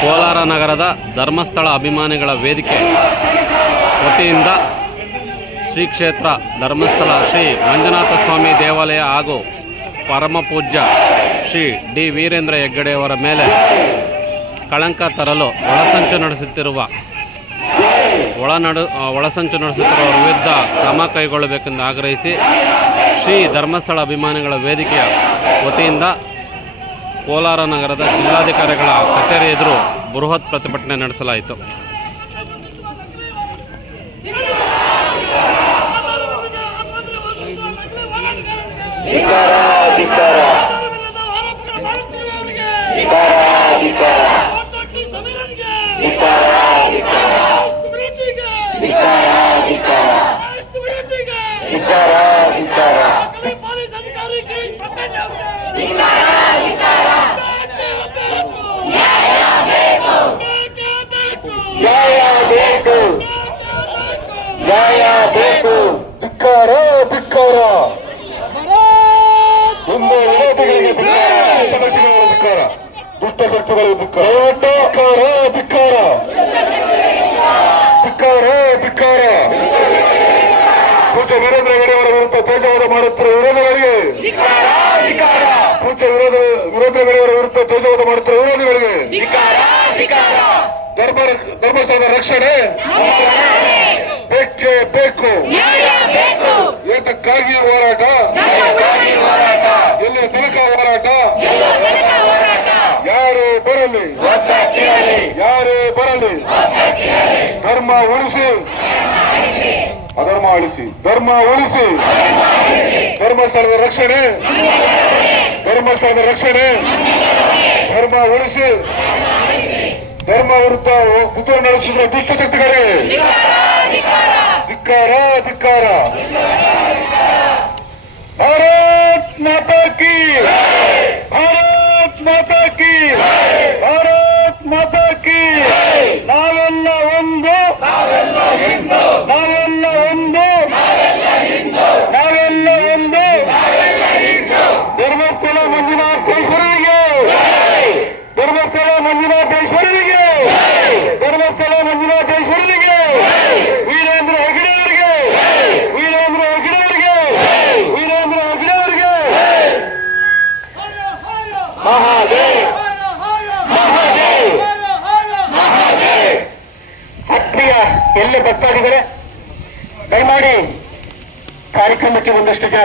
ಕೋಲಾರ ನಗರದ ಧರ್ಮಸ್ಥಳ ಅಭಿಮಾನಿಗಳ ವೇದಿಕೆ ವತಿಯಿಂದ ಶ್ರೀ ಕ್ಷೇತ್ರ ಧರ್ಮಸ್ಥಳ ಶ್ರೀ ಮಂಜುನಾಥ ಸ್ವಾಮಿ ದೇವಾಲಯ ಹಾಗೂ ಪರಮಪೂಜ್ಯ ಶ್ರೀ ಡಿ ವೀರೇಂದ್ರ ಹೆಗ್ಗಡೆಯವರ ಮೇಲೆ ಕಳಂಕ ತರಲು ಒಳಸಂಚು ನಡೆಸುತ್ತಿರುವವರ ವಿರುದ್ಧ ಕ್ರಮ ಕೈಗೊಳ್ಳಬೇಕೆಂದು ಆಗ್ರಹಿಸಿ ಶ್ರೀ ಧರ್ಮಸ್ಥಳ ಅಭಿಮಾನಿಗಳ ವೇದಿಕೆಯ ವತಿಯಿಂದ ಕೋಲಾರ ನಗರದ ಜಿಲ್ಲಾಧಿಕಾರಿಗಳ ಕಚೇರಿ ಎದುರು ಬೃಹತ್ ಪ್ರತಿಭಟನೆ ನಡೆಸಲಾಯಿತು. ಧಿಕ್ಕಾರ ಧಿಕ್ಕಾರ ಹಿಂದೂ ವಿರೋಧಿಗಳಿಗೆ ಧಿಕ್ಕಾರ, ದುಷ್ಟಶಕ್ತಿಗಳು ಧಿಕ್ಕಾರ ಧಿಕ್ಕಾರ ಧಿಕ್ಕಾರ ಧಿಕ್ಕಾರ ಪೂಜ್ಯ ವೀರೇಂದ್ರ ಹೆಗ್ಗಡೆಯವರ ವಿರುದ್ಧ ತೇಜವಾದ ಮಾಡುತ್ತಿರುವ ವಿರೋಧಿಗಳಿಗೆ ಪೂಜ್ಯ ವೀರೇಂದ್ರ ಹೆಗ್ಗಡೆಯವರ ವಿರುದ್ಧ ತೇಜವಾದ ಮಾಡುತ್ತಿರುವ ವಿರೋಧಿಗಳಿಗೆ ಧರ್ಮಸ್ಥಳದ ರಕ್ಷಣೆ ಬೇಕೇ ಬೇಕು. ಏತಕ್ಕಾಗಿ ಹೋರಾಟ, ಎಲ್ಲಿ ತನಕ ಹೋರಾಟ, ಯಾರೇ ಬರಲಿ ಧರ್ಮ ಉಳಿಸಿ ಅಧರ್ಮ ಅಳಿಸಿ, ಧರ್ಮ ಉಳಿಸಿ, ಧರ್ಮಸ್ಥಳದ ರಕ್ಷಣೆ ಧರ್ಮ ಉಳಿಸಿ, ಧರ್ಮ ವಿರುದ್ಧ ಕುತೂಹಲ ನಡೆಸುತ್ತಿರುವ ದುಷ್ಟಶಕ್ತಿಗಳೇ ಧಿಕ್ಕಾರ ಧಿಕ್ಕಾರ. ಭಾರತ್ ಮಾತಾ ಕಿ, ಭಾರತ್ ಮಾತಾ ಕಿ, ಭಾರತ್ ಮಾತಾ ಕಿ. ನಾವೆಲ್ಲ ಒಂದು, ನಾವೆಲ್ಲ ಒಂದು, ನಾವೆಲ್ಲ ಒಂದು. ಧರ್ಮಸ್ಥಳ ಮಂಜುನಾಥೇಶ್ವರನಿಗೆ, ಧರ್ಮಸ್ಥಳ ಮಂಜುನಾಥೇಶ್ವರನಿಗೆ, ಧರ್ಮಸ್ಥಳ ಮಂಜುನಾಥೇಶ್ವರನಿಗೆ, ವೀರೇಂದ್ರ ಹೆಗ್ಗಡೆಯವರಿಗೆ, ವೀರೇಂದ್ರ ಹೆಗ್ಗಡೆಯವರಿಗೆ, ವೀರೇಂದ್ರ ಹೆಗ್ಗಡೆಯವರಿಗೆ ಮಹಾದೇವ್ ಮಹಾದೇವ್ ಮಹಾದೇವ್. ಆತ್ಮೀಯ ಎಲ್ಲ ಭಕ್ತಾದಿಗಳೇ, ದಯಮಾಡಿ ಕಾರ್ಯಕ್ರಮಕ್ಕೆ ಒಂದಷ್ಟು ಜನ